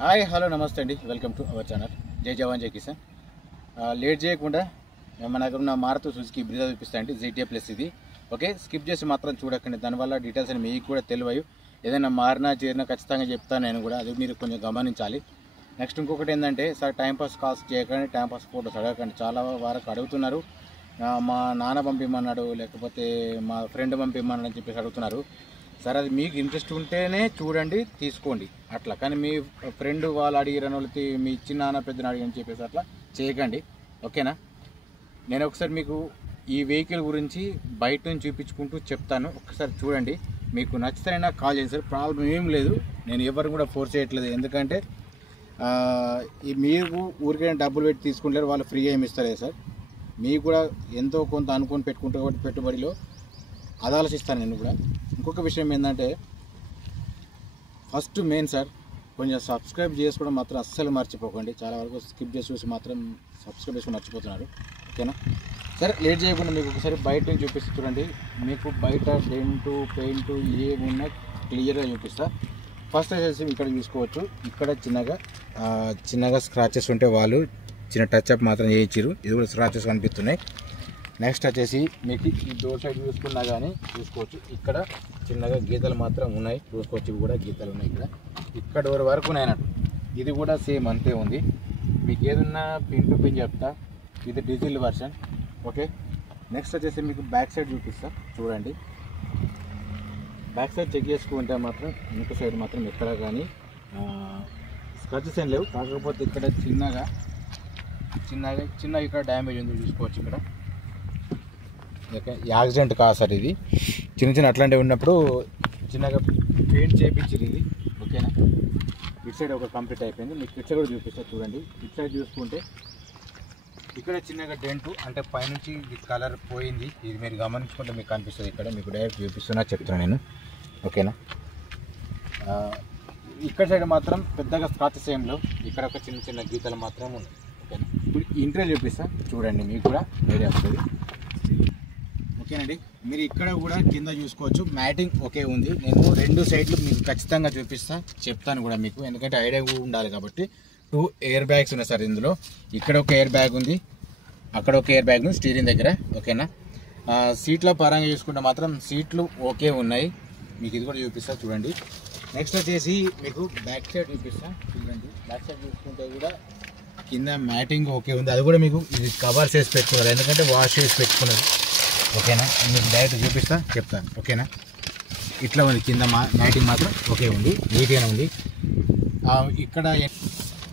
Hi hello నమస్తే అండి, welcome to our channel జై జవాన్ జై కిసాన్. లేట్ చేయకుండా మన దగ్గర ఉన్న మారుతి సుజుకి బ్రీజా చూపిస్తా అండి. జీటీఏ ప్లస్ ఇది. ఓకే, స్కిప్ చేసి మాత్రం చూడకండి, దానివల్ల డీటెయిల్స్ అని మీకు కూడా తెలియవు. ఏదైనా మారినా చేరినా ఖచ్చితంగా చెప్తాను నేను కూడా, అది మీరు కొంచెం గమనించాలి. నెక్స్ట్ ఇంకొకటి ఏంటంటే, సార్ టైంపాస్ కాల్స్ చేయకండి, టైంపాస్ ఫోటోస్ అడగకండి. చాలా వరకు అడుగుతున్నారు, మా నాన్న పంపిమ్మన్నాడు, లేకపోతే మా ఫ్రెండ్ పంపిమ్మన్నాడు అని చెప్పేసి అడుగుతున్నారు. సరే, అది మీకు ఇంట్రెస్ట్ ఉంటేనే చూడండి, తీసుకోండి అట్లా. కానీ మీ ఫ్రెండ్ వాళ్ళు అడిగిరని వాళ్ళకి మీ చిన్న పెద్దన అడిగని చెప్పేసి అట్లా చేయకండి, ఓకేనా? నేను ఒకసారి మీకు ఈ వెహికల్ గురించి బయట నుంచి చూపించుకుంటూ చెప్తాను, ఒకసారి చూడండి. మీకు నచ్చితేనైనా కాల్ చేయండి సార్, ప్రాబ్లం ఏం లేదు. నేను ఎవరిని కూడా ఫోర్స్ చేయట్లేదు, ఎందుకంటే మీరు ఊరికైనా డబ్బులు పెట్టి తీసుకుంటారు, వాళ్ళు ఫ్రీగా ఏమి ఇస్తలేదు సార్. మీకు కూడా ఎంతో కొంత అనుకొని పెట్టుకుంటారు కాబట్టి పెట్టుబడిలో అది ఆలోచిస్తాను నేను కూడా. ఇంకొక విషయం ఏంటంటే, ఫస్ట్ మెయిన్ సార్, కొంచెం సబ్స్క్రైబ్ చేసుకోవడం మాత్రం అస్సలు మర్చిపోకండి. చాలా వరకు స్కిప్ చేసి చూసి మాత్రం సబ్స్క్రైబ్ చేసుకుని మర్చిపోతున్నారు, ఓకేనా? సరే, లేట్ చేయకుండా మీకు ఒకసారి బయట నుంచి చూపిస్తే చూడండి. మీకు బయట డెంటు పెయింట్ ఏమున్నా క్లియర్గా చూపిస్తా. ఫస్ట్ వచ్చేసి ఇక్కడ చూసుకోవచ్చు, ఇక్కడ చిన్నగా స్క్రాచెస్ ఉంటే వాళ్ళు చిన్న టచ్అప్ మాత్రం చేయించారు, ఇది కూడా స్క్రాచెస్ కనిపిస్తున్నాయి. నెక్స్ట్ వచ్చేసి మీకు ఈ డోర్ సైడ్ చూసుకున్నా కానీ చూసుకోవచ్చు, ఇక్కడ చిన్నగా గీతలు మాత్రం ఉన్నాయి, చూసుకోవచ్చు. ఇవి కూడా గీతలు ఉన్నాయి ఇక్కడ డోర్ వరకు ఉన్నాయి అన్నట్టు. ఇది కూడా సేమ్ అంతే ఉంది. మీకు ఏదన్నా పిన్ టు పిన్ చెప్తా, ఇది డీజిల్ వర్షన్, ఓకే? నెక్స్ట్ వచ్చేసి మీకు బ్యాక్ సైడ్ చూపిస్తా చూడండి. బ్యాక్ సైడ్ చెక్ చేసుకుంటే మాత్రం ఇంకో సైడ్ మాత్రం ఎక్కడ కానీ స్క్రాచెస్ ఏం లేవు, కాకపోతే ఇక్కడ చిన్న ఇక్కడ డ్యామేజ్ ఉంది, చూసుకోవచ్చు. ఇక్కడ ఓకే, యాక్సిడెంట్ కాదు సార్, ఇది చిన్న అట్లాంటివి ఉన్నప్పుడు చిన్నగా పెయింట్ చేయించారు ఇది, ఓకేనా? ఇటు సైడ్ ఒక కంప్లీట్ అయిపోయింది. మీకు ఇటు సైడ్ కూడా చూపిస్తారు చూడండి. ఇటు సైడ్ చూసుకుంటే ఇక్కడ చిన్నగా డెంటు, అంటే పైనుంచి ఇది కలర్ పోయింది, ఇది మీరు గమనించుకుంటే మీకు కనిపిస్తుంది. ఇక్కడ మీకు డైరెక్ట్ చూపిస్తున్నా చెప్తున్నాను నేను, ఓకేనా? ఇక్కడ సైడ్ మాత్రం పెద్దగా స్క్రాచెస్ ఏం లేవు, ఇక్కడ ఒక చిన్న గీతలు మాత్రం ఉన్నాయి, ఓకేనా? ఇప్పుడు ఇంటర్వ్యూ చూపిస్తా చూడండి, మీకు కూడా ఐడియా వస్తుంది, ఓకేనండి? మీరు ఇక్కడ కూడా కింద చూసుకోవచ్చు, మ్యాటింగ్ ఓకే ఉంది. నేను రెండు సైడ్లు మీకు ఖచ్చితంగా చెప్తాను కూడా మీకు, ఎందుకంటే ఐడియా ఉండాలి కాబట్టి. 2 ఎయిర్ బ్యాగ్స్ ఉన్నాయి సార్ ఇందులో. ఇక్కడ ఒక ఎయిర్ బ్యాగ్ ఉంది, అక్కడ ఒక ఎయిర్ బ్యాగ్ ఉంది స్టీరింగ్ దగ్గర, ఓకేనా? సీట్ల పరంగా చూసుకుంటే మాత్రం సీట్లు ఓకే ఉన్నాయి, మీకు ఇది కూడా చూపిస్తా చూడండి. నెక్స్ట్ వచ్చేసి మీకు బ్యాక్ సైడ్ చూపిస్తా చూడండి. బ్యాక్ సైడ్ చూసుకుంటే కూడా కింద మ్యాటింగ్ ఓకే ఉంది, అది కూడా మీకు ఇది కవర్స్ వేసి పెట్టుకున్నారు, ఎందుకంటే వాష్ చేసి పెట్టుకున్నది, ఓకేనా? మీకు డైరెక్ట్ చూపిస్తా చెప్తాను, ఓకేనా? ఇట్లా ఉంది, కింద మ్యాటింగ్ మాత్రం ఓకే ఉంది, నీట్గానే ఉంది. ఇక్కడ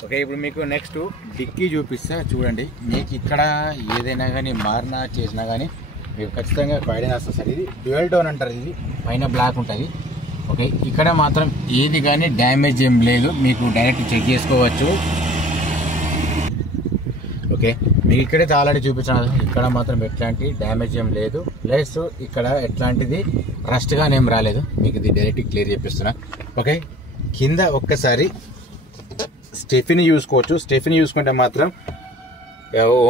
ఓకే, ఇప్పుడు మీకు నెక్స్ట్ డిక్కీ చూపిస్తా చూడండి. మీకు ఇక్కడ ఏదైనా కానీ మారినా చేసినా కానీ మీకు ఖచ్చితంగా ఐడియా వస్తుంది సార్. ఇది డ్యూయల్ టోన్ అంటారు, ఇది పైన బ్లాక్ ఉంటుంది, ఓకే? ఇక్కడ మాత్రం ఏది కానీ డ్యామేజ్ ఏం లేదు, మీకు డైరెక్ట్ చెక్ చేసుకోవచ్చు, ఓకే? మీకు ఇక్కడైతే ఆల్రెడీ చూపించాను, ఇక్కడ మాత్రం ఎట్లాంటి డ్యామేజ్ ఏం లేదు, ప్లస్ ఇక్కడ ఎట్లాంటిది రస్ట్గానే ఏం రాలేదు, మీకు ఇది డైరెక్ట్ క్లియర్ చేపిస్తున్నా, ఓకే? కింద ఒక్కసారి స్టెఫినీ చూసుకోవచ్చు. స్టెఫినీ చూసుకుంటే మాత్రం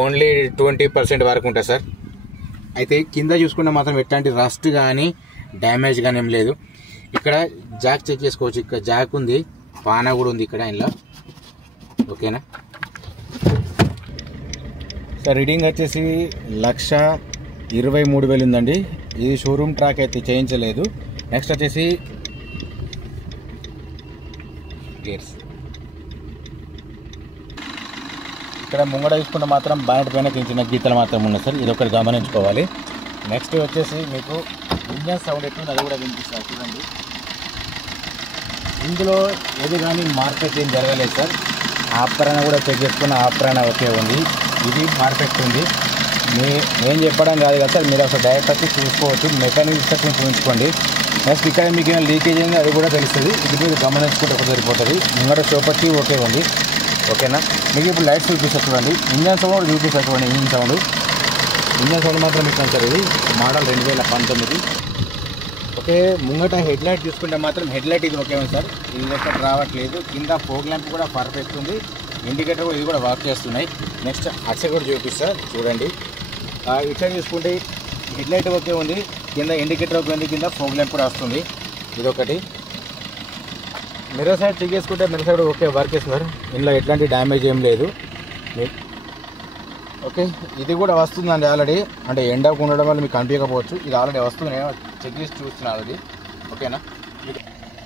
ఓన్లీ 20% వరకు ఉంటుంది సార్. అయితే కింద చూసుకుంటే మాత్రం ఎట్లాంటి రస్ట్ కానీ డ్యామేజ్ కానీ ఏం లేదు. ఇక్కడ జాక్ చెక్ చేసుకోవచ్చు, ఇక్కడ జాక్ ఉంది, పానా కూడా ఉంది ఇక్కడ ఇలా, ఓకేనా? సార్ రీడింగ్ వచ్చేసి 1,23,000 ఉందండి. ఇది షోరూమ్ ట్రాక్ అయితే చేయించలేదు. నెక్స్ట్ వచ్చేసి గేర్స్, ఇక్కడ ముంగడ చూసుకుంటే మాత్రం బానెట్ పైన చిన్న గీతలు మాత్రం ఉన్నాయి సార్, ఇది ఒకటి గమనించుకోవాలి. నెక్స్ట్ వచ్చేసి మీకు ఇంజన్ సౌండ్ ఎట్లుంది అది కూడా వినిపిస్తారు చూడండి. ఇందులో ఏది కానీ మార్కెట్ ఏం జరగలేదు సార్. ఆప్రాణ కూడా చెక్ చేసుకున్న ఆప్రాణ ఓకే ఉంది, ఇది పర్ఫెక్ట్ ఉంది. నేను చెప్పడం కాదు కదా సార్, మీరు అసలు డైరెక్ట్ వచ్చి చూసుకోవచ్చు, మెకానిక్ ఇన్స్ట్రక్షన్ చూపించుకోండి. నెక్స్ట్ ఇక్కడ మీకు ఏమైనా లీకేజ్ అయింది అది కూడా తెలుస్తుంది, ఇది మీరు గమనించుకుంటే ఒక సరిపోతుంది. ముంగడ చోపట్టి ఓకే ఉంది, ఓకేనా? మీకు ఇప్పుడు లైట్స్ చూపిస్తారు చూడండి. ఇంజన్ సౌండ్ కూడా చూపిస్తారు చూడండి. ఇంజన్ సౌండ్ మాత్రం ఇట్లా సార్, ఇది మోడల్ 2019, ఓకే? ముంగట హెడ్ లైట్ చూసుకుంటే మాత్రం హెడ్ లైట్ ఇది ఓకే ఉంది సార్, ఇది ఎక్కడ రావట్లేదు. కింద ఫోగ్ ల్యాంప్ కూడా పర్ఫెక్ట్ ఉంది, ఇండికేటర్ కూడా ఇది కూడా వర్క్ చేస్తున్నాయి. నెక్స్ట్ అట్సైడ్ కూడా చూపిస్తా చూడండి. ఇట్లా చూసుకుంటే హెడ్ లైట్ ఓకే ఉంది, కింద ఇండికేటర్ ఓకే ఉంది, కింద ఫోగ్ ల్యాంప్ కూడా వస్తుంది, ఇదొకటి. మిర్రర్ సైడ్ చెక్ చేసుకుంటే మిర్రర్ సైడ్ ఓకే వర్క్ చేస్తున్నారు, ఇందులో ఎట్లాంటి డ్యామేజ్ ఏం లేదు. ఓకే, ఇది కూడా వస్తుందండి ఆల్రెడీ, అంటే ఎండకు ఉండడం వల్ల మీకు కనిపించకపోవచ్చు, ఇది ఆల్రెడీ వస్తుంది, నేను చెక్ చేసి చూస్తున్నాను ఆల్రెడీ. ఓకేనా,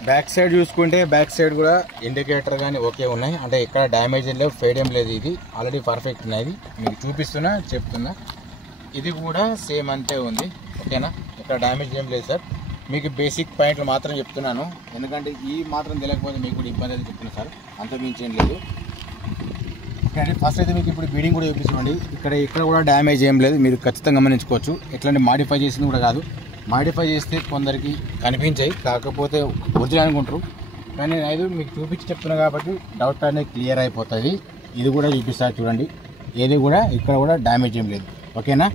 బ్యాక్ సైడ్ చూసుకుంటే బ్యాక్ సైడ్ కూడా ఇండికేటర్ కానీ ఓకే ఉన్నాయి, అంటే ఇక్కడ డ్యామేజ్ ఏం లేవు, ఫేడ్ ఏం లేదు, ఇది ఆల్రెడీ పర్ఫెక్ట్ ఉన్నది, మీకు చూపిస్తున్నా చెప్తున్నా. ఇది కూడా సేమ్ అంతే ఉంది. ఓకేనా, ఇక్కడ డ్యామేజ్ ఏం లేదు సార్, మీకు బేసిక్ పాయింట్లు మాత్రం చెప్తున్నాను, ఎందుకంటే ఈ మాత్రం తెలియకపోతే మీకు కూడా ఇబ్బంది అయితే చెప్తున్నా సార్, అంత మించి ఏం లేదు. ఓకే అండి, ఫస్ట్ అయితే మీకు ఇప్పుడు బీడింగ్ కూడా చూపిస్తామండి. ఇక్కడ కూడా డ్యామేజ్ ఏం లేదు, మీరు ఖచ్చితంగా గమనించుకోవచ్చు. ఎట్లాంటి మాడిఫై చేసింది కూడా కాదు, మాడిఫై చేస్తే కొందరికి కనిపించాయి, కాకపోతే ఒరిజినల్ అనుకుంటారు, కానీ నేను మీకు చూపించి చెప్తున్నా కాబట్టి డౌట్ అనేది క్లియర్ అయిపోతుంది. ఇది కూడా చూపిస్తారు చూడండి, ఏది కూడా ఇక్కడ కూడా డ్యామేజ్ ఏం లేదు. ఓకేనా,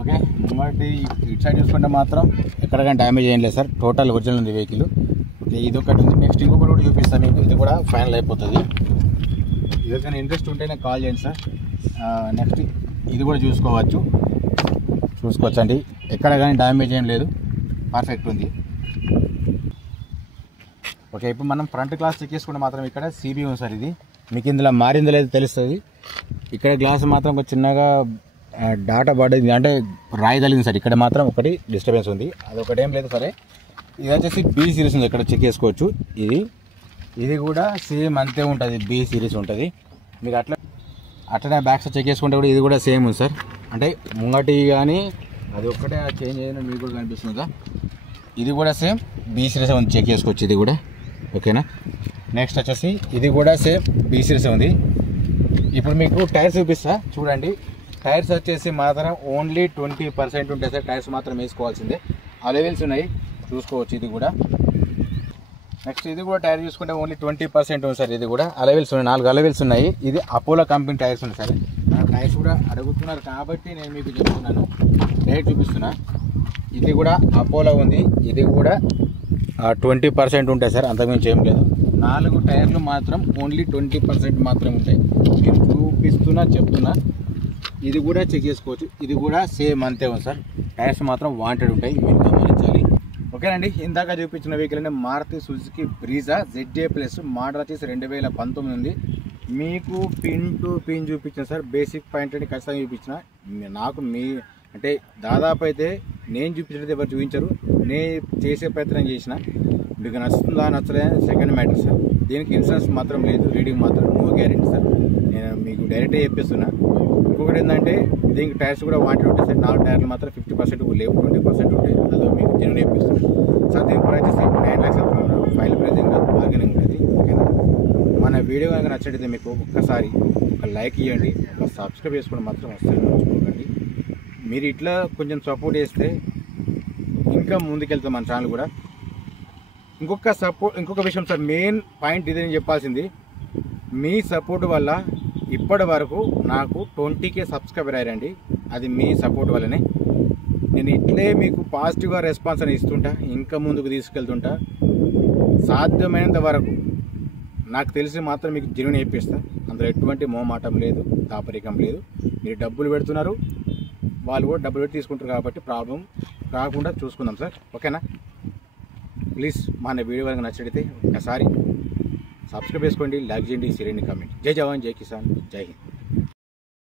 ఓకే. ఇంకోటి ఇటు సైడ్ చూసుకుంటే మాత్రం ఎక్కడికైనా డ్యామేజ్ ఏం లేదు సార్, టోటల్ ఒరిజినల్ ఉంది వెహికల్. ఓకే, ఇది ఒకటి ఉంది. నెక్స్ట్ ఇంకొకటి కూడా చూపిస్తాను మీకు, ఇది కూడా ఫైనల్ అయిపోతుంది. ఇదొకైనా ఇంట్రెస్ట్ ఉంటేనే కాల్ చేయండి సార్. నెక్స్ట్ ఇది కూడా చూసుకోవచ్చండి, ఎక్కడ కానీ డ్యామేజ్ ఏం లేదు, పర్ఫెక్ట్ ఉంది. ఓకే, ఇప్పుడు మనం ఫ్రంట్ గ్లాస్ చెక్ చేసుకుంటే మాత్రం ఇక్కడ సిబి ఉంది సార్, ఇది మీకు ఇందులో మారిందో లేదో తెలుస్తుంది. ఇక్కడ గ్లాస్ మాత్రం ఒక చిన్నగా డాటా పడింది, అంటే రాయి తగిలింది సార్, ఇక్కడ మాత్రం ఒకటి డిస్టర్బెన్స్ ఉంది, అదొకటి ఏం లేదు సరే. ఇది వచ్చేసి బి సిరీస్ ఉంది, ఇక్కడ చెక్ చేసుకోవచ్చు. ఇది కూడా సేమ్ అంతే ఉంటుంది, బి సిరీస్ ఉంటుంది. మీకు అట్లనే బ్యాక్ సైడ్ చెక్ చేసుకుంటే కూడా ఇది కూడా సేమ్ ఉంది సార్, అంటే ముంగటి కానీ అది ఒక్కటే చేంజ్ అయినా మీకు కూడా కనిపిస్తుందా. ఇది కూడా సేమ్ బి సిరీస్ ఉంది, చెక్ చేసుకోవచ్చు ఇది కూడా. ఓకేనా, నెక్స్ట్ వచ్చేసి ఇది కూడా సేమ్ బి సిరీస్ ఉంది. ఇప్పుడు మీకు టైర్స్ చూపిస్తా చూడండి. టైర్స్ వచ్చేసి మాత్రం ఓన్లీ 20% ఉంటాయి సార్, టైర్స్ మాత్రం వేసుకోవాల్సిందే. అలెవెల్స్ ఉన్నాయి చూసుకోవచ్చు, ఇది కూడా. నెక్స్ట్ ఇది కూడా టైర్ చూసుకుంటే ఓన్లీ 20% ఉంది సార్, ఇది కూడా అలెవెల్స్ ఉన్నాయి, 4 అలెవెల్స్ ఉన్నాయి. ఇది అపోలో కంపెనీ టైర్స్ ఉన్నాయి సార్. టైర్స్ కూడా అడుగుతున్నారు కాబట్టి నేను మీకు చెప్తున్నాను, డైరెక్ట్ చూపిస్తున్నా. ఇది కూడా అపోలో ఉంది, ఇది కూడా 20% ఉంటాయి సార్, అంతకుమించి ఏం లేదు. 4 టైర్లు మాత్రం ఓన్లీ 20% మాత్రం ఉంటాయి, నేను చెప్తున్నా. ఇది కూడా చెక్ చేసుకోవచ్చు, ఇది కూడా సేమ్ అంతే ఉంది సార్, టైర్స్ మాత్రం వాంటెడ్ ఉంటాయి, మీరు గమనించాలి. ఓకేనండి, ఇందాక చూపించిన వెహికల్ అంటే Maruti Suzuki Brezza ZA plus model వచ్చేసి 2019 ఉంది. మీకు పిన్ టు పిన్ చూపించిన సార్, బేసిక్ పాయింట్ అని ఖచ్చితంగా చూపించిన. నాకు అంటే దాదాపు అయితే నేను చూపించినది ఎవరు చూపించరు, నేను చేసే ప్రయత్నం చేసిన. మీకు నచ్చుతుందా నచ్చలేదా సెకండ్ మ్యాటర్ సార్. దీనికి ఇన్సూరెన్స్ మాత్రం లేదు, రీడింగ్ మాత్రం నో గ్యారెంటీ సార్, నేను మీకు డైరెక్ట్గా చెప్పేస్తున్నా. ఇంకొకటి ఏంటంటే దీనికి టైర్స్ కూడా వాంటెడ్ ఉంటాయి సార్, 4 టైర్లు మాత్రం 50% లేవు, 20% ఉంటాయి, అదో మీకు జనం చెప్పిస్తున్నాను సార్. దీని ప్రైస్ 9 lakhs ఫైనల్ ప్రైస్ ఇంకా బార్గెనింగ్ ఉంటుంది. ఓకేనా, మన వీడియో కనుక నచ్చడితే మీకు ఒక్కసారి ఒక లైక్ ఇవ్వండి, ఒక సబ్స్క్రైబ్ చేసుకోవడం మాత్రం వస్తుంది మర్చిపోకండి. మీరు ఇట్లా కొంచెం సపోర్ట్ చేస్తే ఇంకా ముందుకెళ్తాం మన ఛానల్ కూడా. ఇంకొక విషయం సార్, మెయిన్ పాయింట్ ఇదే నేను చెప్పాల్సింది, మీ సపోర్ట్ వల్ల ఇప్పటి వరకు నాకు 20K సబ్స్క్రైబర్ అయ్యారండి, అది మీ సపోర్ట్ వల్లనే. నేను ఇట్లే మీకు పాజిటివ్గా రెస్పాన్స్ అని ఇస్తుంటా, ఇంకా ముందుకు తీసుకెళ్తుంటా. సాధ్యమైనంత వరకు నాకు తెలిసి మాత్రం మీకు జెన్యూన్ నేర్పిస్తా, అందులో ఎటువంటి మోమాటం లేదు, దాపరికం లేదు. మీరు డబ్బులు పెడుతున్నారు, వాళ్ళు కూడా డబ్బులు పెట్టి తీసుకుంటారు, కాబట్టి ప్రాబ్లం రాకుండా చూసుకుందాం సార్. ఓకేనా, ప్లీజ్ మన వీడియో కనుక నచ్చితే ఒకసారి సబ్స్క్రైబ్ చేసుకోండి, లైక్ చేయండి, షేర్ చేయండి, కామెంట్. జై జవాన్, జై కిసాన్, జై హింద్.